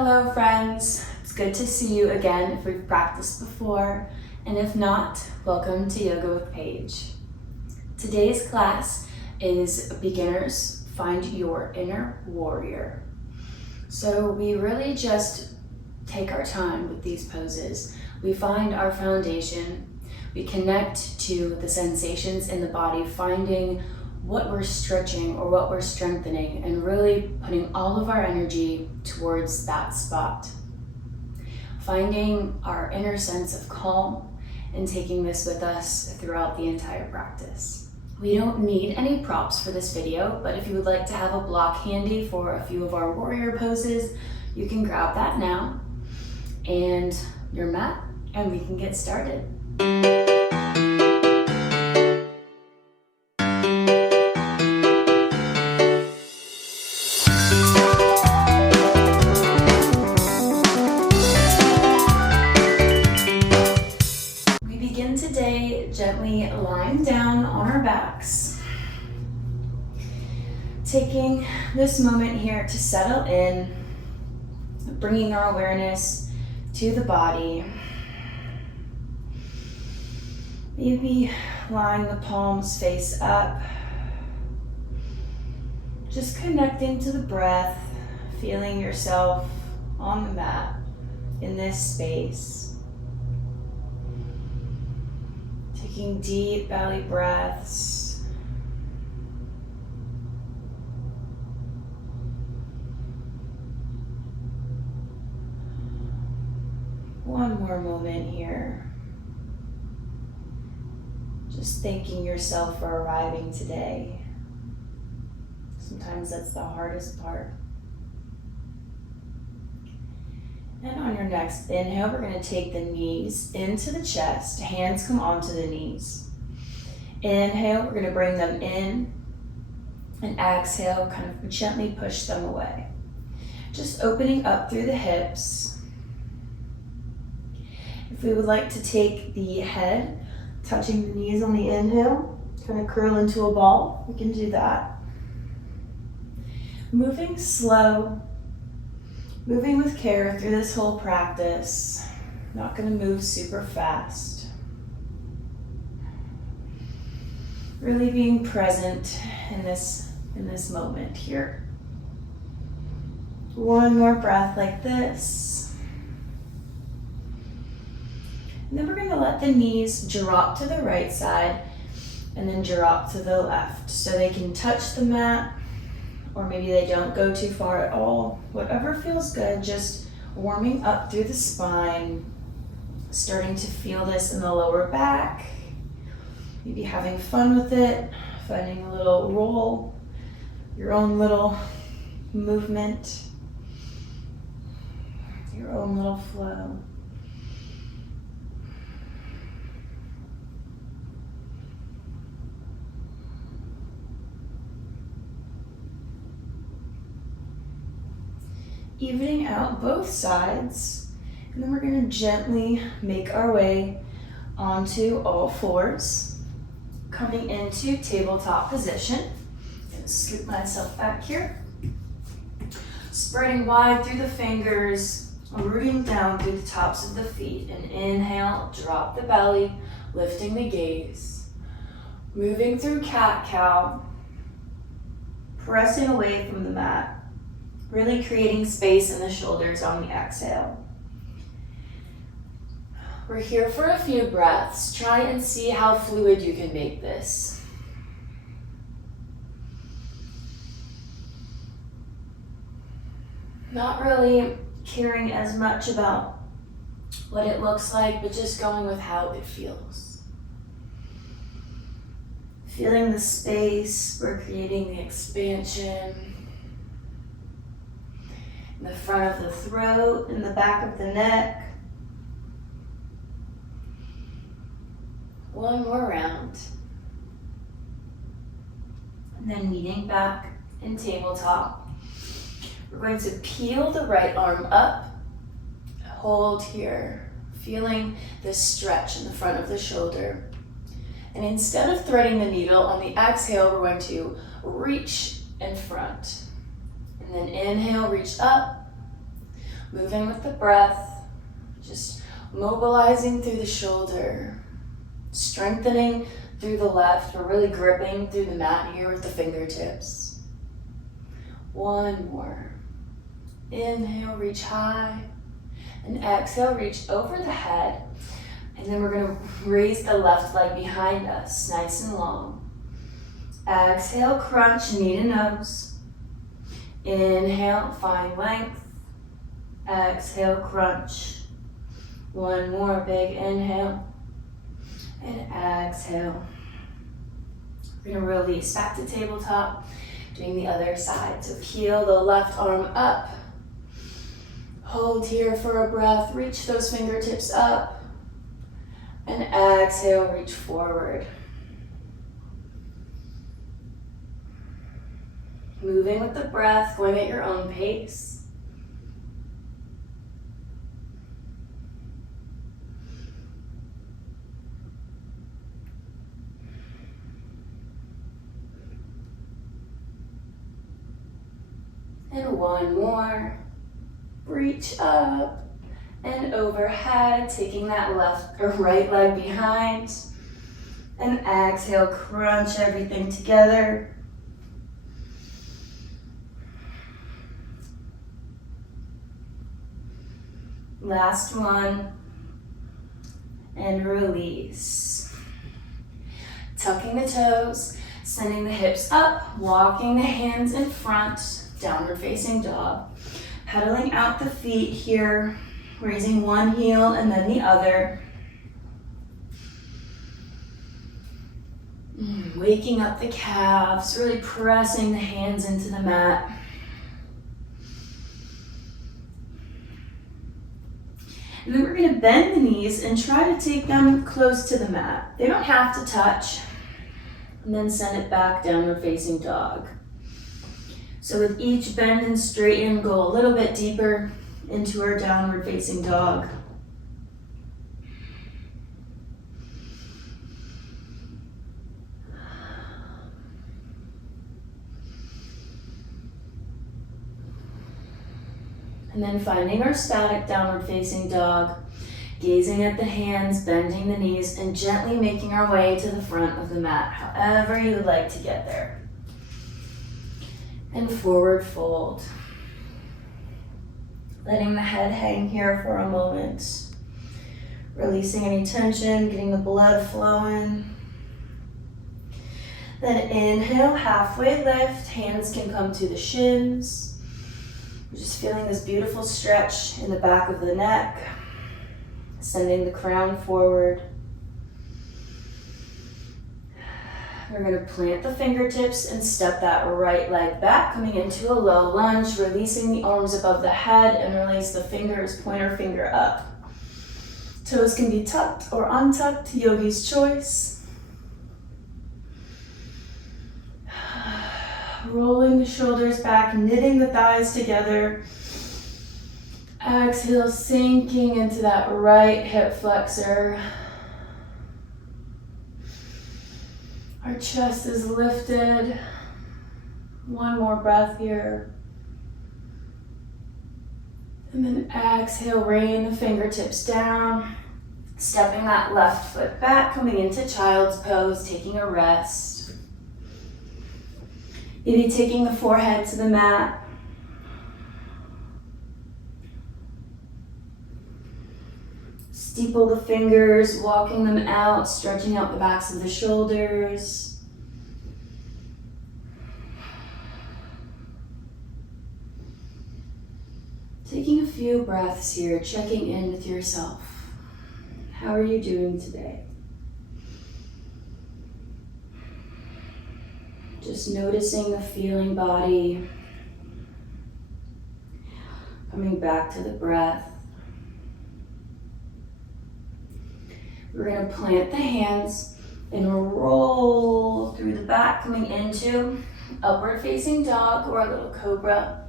Hello friends, it's good to see you again if we've practiced before, and if not, welcome to Yoga with Paige. Today's class is Beginners Find Your Inner Warrior. So we really just take our time with these poses. We find our foundation, we connect to the sensations in the body, finding what we're stretching or what we're strengthening, and really putting all of our energy towards that spot. Finding our inner sense of calm and taking this with us throughout the entire practice. We don't need any props for this video, but if you would like to have a block handy for a few of our warrior poses, you can grab that now and your mat, and we can get started. Gently lying down on our backs, taking this moment here to settle in, bringing our awareness to the body, maybe lying the palms face up, just connecting to the breath, feeling yourself on the mat in this space. Taking deep belly breaths. One more moment here. Just thanking yourself for arriving today. Sometimes that's the hardest part. And on your next inhale, we're going to take the knees into the chest. Hands come onto the knees. Inhale, we're going to bring them in. And exhale, kind of gently push them away. Just opening up through the hips. If we would like to take the head, touching the knees on the inhale, kind of curl into a ball, we can do that. Moving slow. Moving with care through this whole practice. Not going to move super fast. Really being present in this moment here. One more breath like this. And then we're going to let the knees drop to the right side and then drop to the left so they can touch the mat. Or maybe they don't go too far at all. Whatever feels good, just warming up through the spine, starting to feel this in the lower back. Maybe having fun with it, finding a little roll, your own little movement, your own little flow. Evening out both sides, and then we're going to gently make our way onto all fours, coming into tabletop position. I'm going to scoop myself back here, spreading wide through the fingers, rooting down through the tops of the feet, and inhale, drop the belly, lifting the gaze, moving through cat-cow, pressing away from the mat. Really creating space in the shoulders on the exhale. We're here for a few breaths. Try and see how fluid you can make this. Not really caring as much about what it looks like, but just going with how it feels. Feeling the space, we're creating the expansion. In the front of the throat, in the back of the neck. One more round. And then meeting back in tabletop. We're going to peel the right arm up, hold here, feeling this stretch in the front of the shoulder. And instead of threading the needle, on the exhale, we're going to reach in front. And then inhale, reach up, Moving with the breath, just mobilizing through the shoulder, strengthening through the left. We're really gripping through the mat here with the fingertips. One more. Inhale, reach high, and exhale, reach over the head. And then we're gonna raise the left leg behind us, nice and long. Exhale, crunch, knee to nose. Inhale, find length. Exhale, crunch. One more big inhale. And exhale. We're gonna release back to tabletop, doing the other side. So heel the left arm up. Hold here for a breath, reach those fingertips up. And exhale, reach forward. Moving with the breath, going at your own pace. And one more. Reach up and overhead, taking that left or right leg behind. And exhale, crunch everything together. Last one. And release. Tucking the toes, sending the hips up, walking the hands in front. Downward facing dog. Pedaling out the feet here, raising one heel and then the other. Waking up the calves, really pressing the hands into the mat. And then we're going to bend the knees and try to take them close to the mat. They don't have to touch. And then send it back, downward facing dog. So with each bend and straighten, go a little bit deeper into our downward facing dog. And then finding our static downward facing dog, gazing at the hands, bending the knees, and gently making our way to the front of the mat, however you like to get there. And forward fold. Letting the head hang here for a moment. Releasing any tension, getting the blood flowing. Then inhale, halfway lift. Hands can come to the shins. We're just feeling this beautiful stretch in the back of the neck. Sending the crown forward. We're going to plant the fingertips and step that right leg back, coming into a low lunge, releasing the arms above the head and release the fingers, pointer finger up. Toes can be tucked or untucked, Yogi's choice. Rolling the shoulders back, knitting the thighs together. Exhale, sinking into that right hip flexor. Our chest is lifted. One more breath here. And then exhale, rain the fingertips down. Stepping that left foot back, coming into child's pose, taking a rest. Maybe taking the forehead to the mat. Steeple the fingers, walking them out, stretching out the backs of the shoulders. Taking a few breaths here, checking in with yourself. How are you doing today? Just noticing the feeling body. Coming back to the breath. We're going to plant the hands and roll through the back, coming into upward facing dog or a little cobra.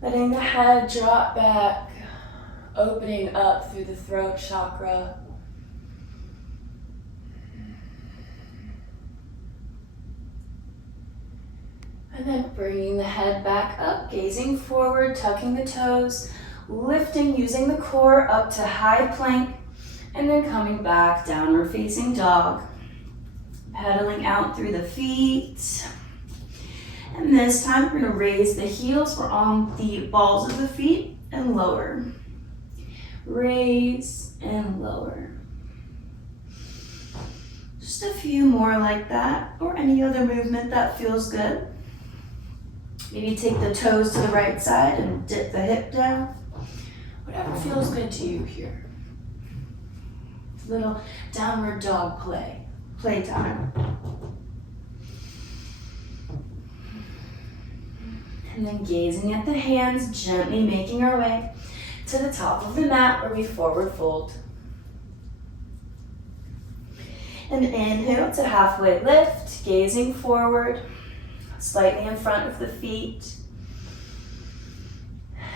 Letting the head drop back, opening up through the throat chakra. And then bringing the head back up, gazing forward, tucking the toes, lifting, using the core up to high plank, and then coming back, downward facing dog. Pedaling out through the feet. And this time we're gonna raise the heels. We're on the balls of the feet and lower. Raise and lower. Just a few more like that, or any other movement that feels good. Maybe take the toes to the right side and dip the hip down. Whatever feels good to you here. Little downward dog playtime. And then gazing at the hands, gently making our way to the top of the mat where we forward fold. And inhale to halfway lift, gazing forward, slightly in front of the feet.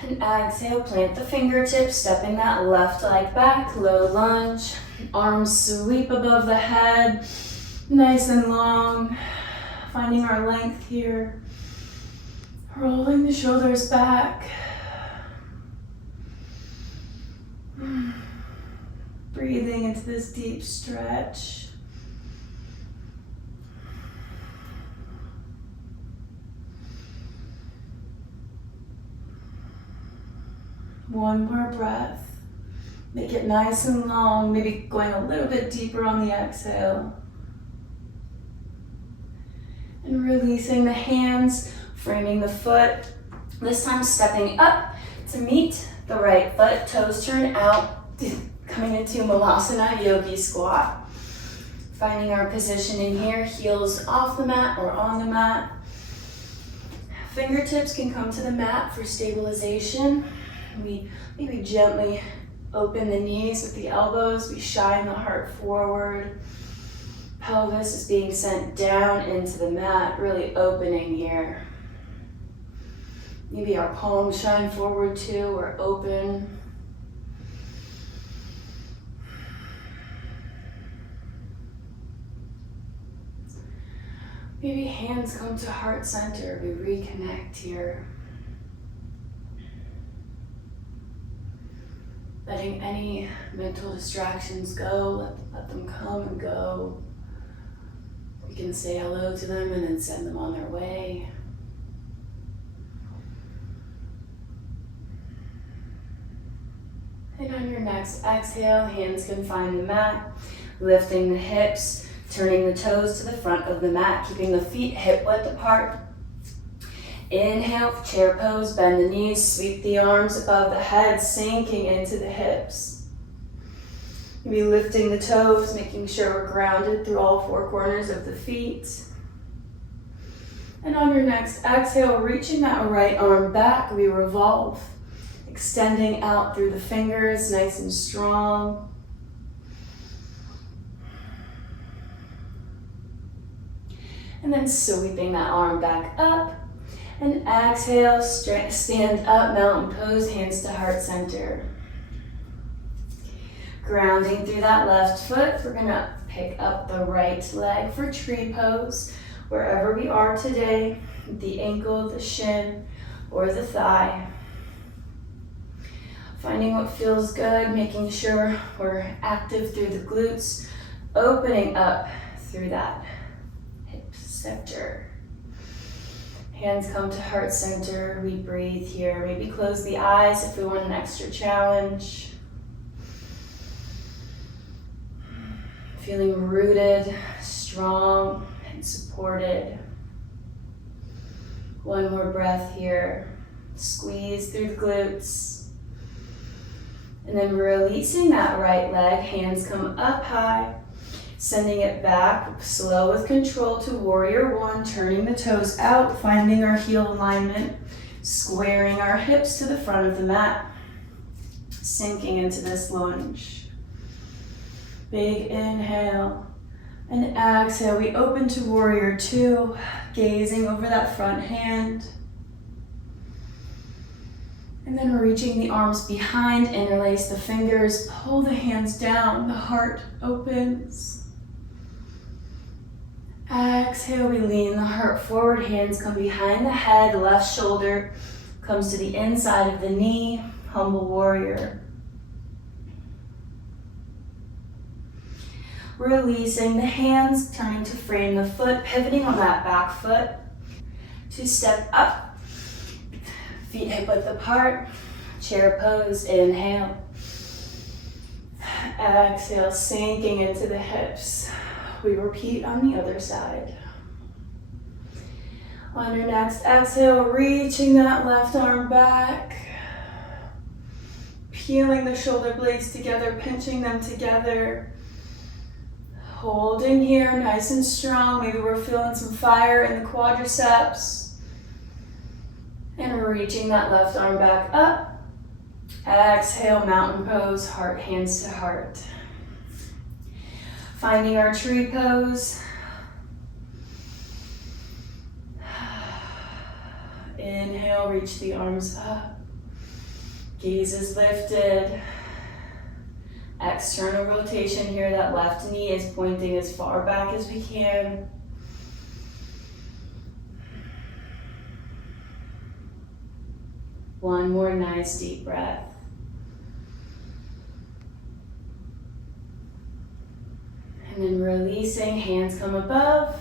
And exhale, plant the fingertips, stepping that left leg back, low lunge. Arms sweep above the head, nice and long. Finding our length here. Rolling the shoulders back. Breathing into this deep stretch. One more breath. Make it nice and long, maybe going a little bit deeper on the exhale. And releasing the hands, framing the foot. This time stepping up to meet the right foot, toes turn out, coming into Malasana, Yogi squat. Finding our position in here, heels off the mat or on the mat. Fingertips can come to the mat for stabilization. We maybe gently open the knees with the elbows. We shine the heart forward. Pelvis is being sent down into the mat, really opening here. Maybe our palms shine forward too, or open. Maybe hands come to heart center. We reconnect here. Letting any mental distractions go, let them come and go. We can say hello to them and then send them on their way. And on your next exhale, hands can find the mat, lifting the hips, turning the toes to the front of the mat, keeping the feet hip width apart. Inhale, chair pose, bend the knees, sweep the arms above the head, sinking into the hips. Maybe lifting the toes, making sure we're grounded through all four corners of the feet. And on your next exhale, reaching that right arm back, we revolve, extending out through the fingers, nice and strong. And then sweeping that arm back up. And exhale, stand up, mountain pose, hands to heart center. Grounding through that left foot, we're gonna pick up the right leg for tree pose. Wherever we are today, the ankle, the shin, or the thigh. Finding what feels good, making sure we're active through the glutes, opening up through that hip sector. Hands come to heart center, we breathe here. Maybe close the eyes if we want an extra challenge. Feeling rooted, strong, and supported. One more breath here. Squeeze through the glutes. And then releasing that right leg, hands come up high. Sending it back, slow with control to warrior one, turning the toes out, finding our heel alignment, squaring our hips to the front of the mat, sinking into this lunge. Big inhale, and exhale, we open to warrior two, gazing over that front hand. And then reaching the arms behind, interlace the fingers, pull the hands down, the heart opens. Exhale, we lean the heart forward, hands come behind the head, left shoulder comes to the inside of the knee, Humble warrior. Releasing the hands, turning to frame the foot, pivoting on that back foot to step up. Feet hip width apart, chair pose, inhale. Exhale, sinking into the hips. We repeat on the other side. On your next exhale, reaching that left arm back. Peeling the shoulder blades together, pinching them together. Holding here, nice and strong. Maybe we're feeling some fire in the quadriceps. And reaching that left arm back up. Exhale, mountain pose, heart, hands to heart. Finding our tree pose. Inhale, reach the arms up. Gaze is lifted. External rotation here, that left knee is pointing as far back as we can. One more nice deep breath. And then releasing, hands come above.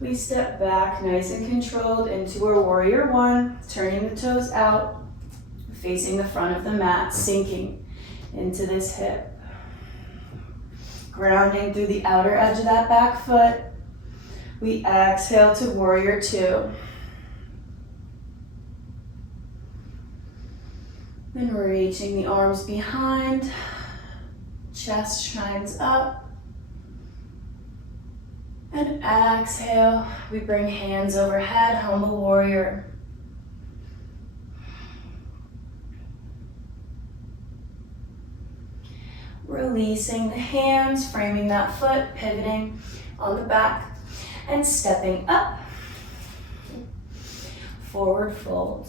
We step back nice and controlled into our warrior one, turning the toes out, facing the front of the mat, sinking into this hip. Grounding through the outer edge of that back foot. We exhale to warrior two. Then reaching the arms behind, chest shines up. And exhale, we bring hands overhead, humble warrior. Releasing the hands, framing that foot, pivoting on the back, and stepping up. Forward fold.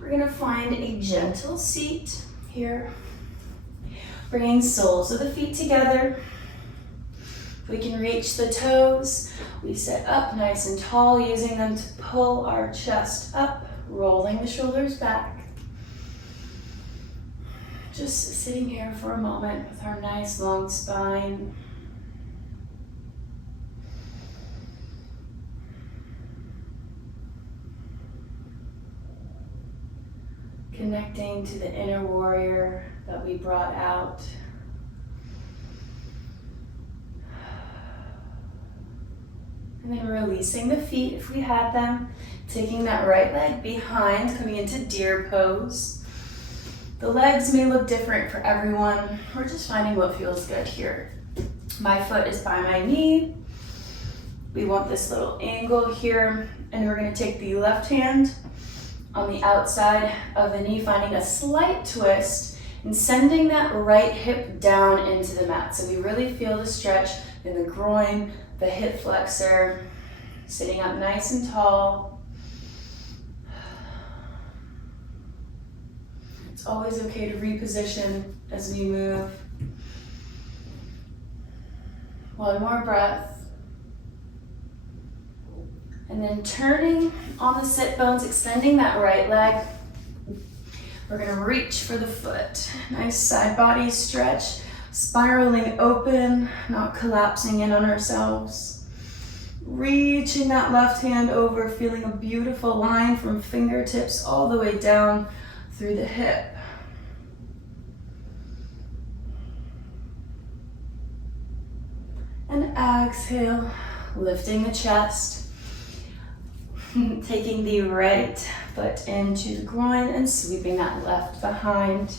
We're gonna find a gentle seat here. Bringing soles of the feet together. We can reach the toes. We sit up nice and tall, using them to pull our chest up, rolling the shoulders back. Just sitting here for a moment with our nice long spine. Connecting to the inner warrior that we brought out. And then releasing the feet if we had them. Taking that right leg behind, coming into deer pose. The legs may look different for everyone. We're just finding what feels good here. My foot is by my knee. We want this little angle here. And we're gonna take the left hand on the outside of the knee, finding a slight twist and sending that right hip down into the mat. So we really feel the stretch in the groin, the hip flexor, sitting up nice and tall. It's always okay to reposition as we move. One more breath. And then turning on the sit bones, extending that right leg. We're gonna reach for the foot. Nice side body stretch, spiraling open, not collapsing in on ourselves. Reaching that left hand over, feeling a beautiful line from fingertips all the way down through the hip. And exhale, lifting the chest. Taking the right foot into the groin and sweeping that left behind.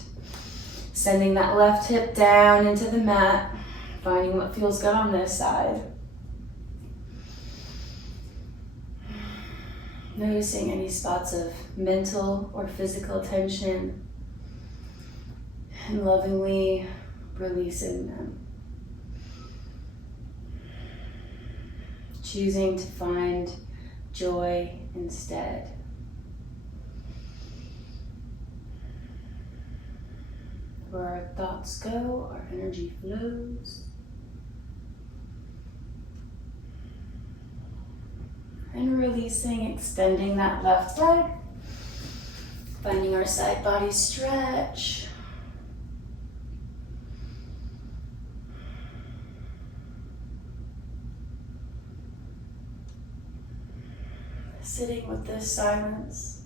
Sending that left hip down into the mat. Finding what feels good on this side. Noticing any spots of mental or physical tension. And lovingly releasing them. Choosing to find joy instead. Where our thoughts go, our energy flows. And releasing, extending that left leg. Finding our side body stretch. Sitting with this silence.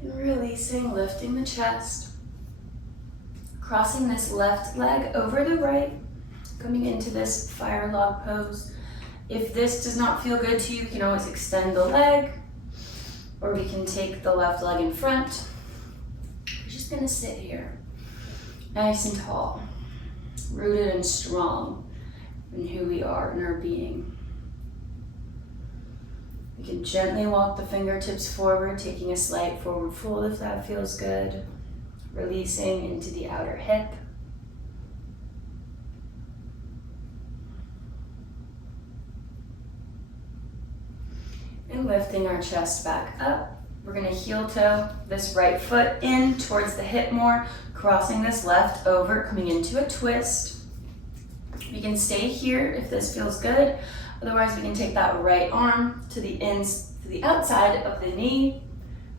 And releasing, lifting the chest. Crossing this left leg over the right, coming into this fire log pose. If this does not feel good to you, you can always extend the leg, or we can take the left leg in front. We're just gonna sit here, nice and tall, rooted and strong in who we are in our being. We can gently walk the fingertips forward, taking a slight forward fold if that feels good. Releasing into the outer hip. And lifting our chest back up. We're gonna heel toe this right foot in towards the hip more, crossing this left over, coming into a twist. We can stay here if this feels good. Otherwise, we can take that right arm to the outside of the knee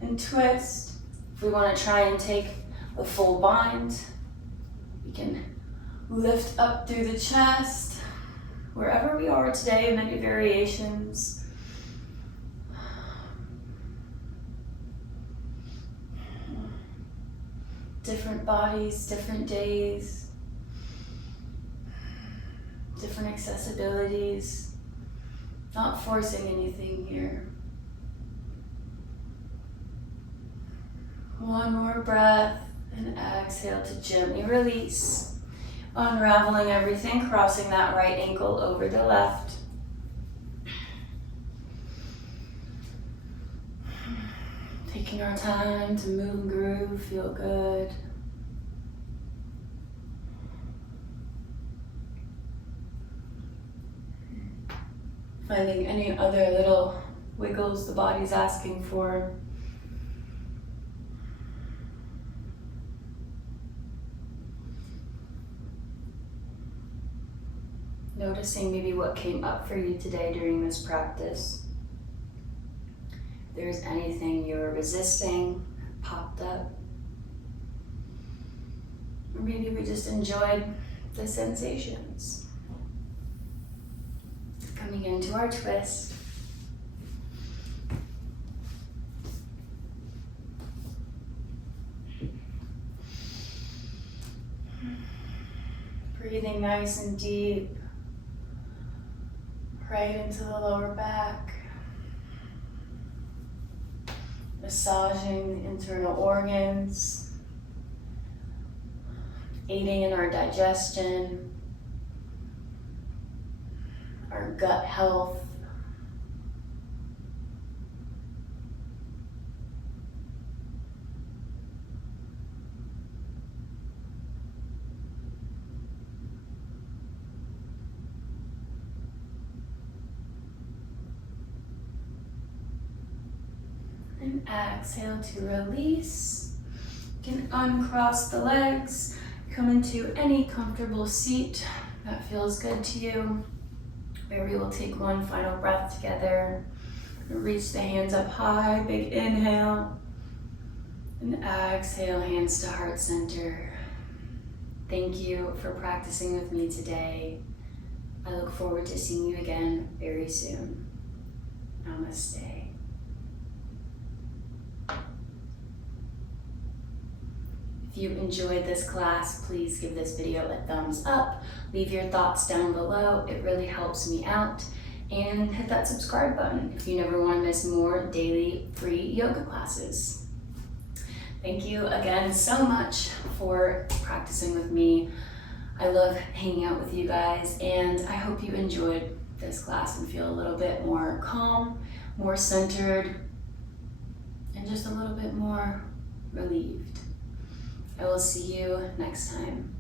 and twist. If we wanna try and take a full bind, we can lift up through the chest. Wherever we are today, many variations. Different bodies, different days, different accessibilities. Not forcing anything here. One more breath. And exhale to gently release. Unraveling everything, crossing that right ankle over the left. Taking our time to move and groove, feel good. Finding any other little wiggles the body's asking for. Noticing maybe what came up for you today during this practice. If there's anything you were resisting, popped up. Or maybe we just enjoyed the sensations. Coming into our twist. Breathing nice and deep. Right into the lower back. Massaging the internal organs. Aiding in our digestion. Our gut health. And exhale to release. You can uncross the legs, come into any comfortable seat that feels good to you, where we will take one final breath together. Reach the hands up high, big inhale, and exhale, hands to heart center. Thank you for practicing with me today. I look forward to seeing you again very soon. Namaste. If you enjoyed this class, please give this video a thumbs up. Leave your thoughts down below. It really helps me out. And hit that subscribe button if you never want to miss more daily free yoga classes. Thank you again so much for practicing with me. I love hanging out with you guys, and I hope you enjoyed this class and feel a little bit more calm, more centered, and just a little bit more relieved. I will see you next time.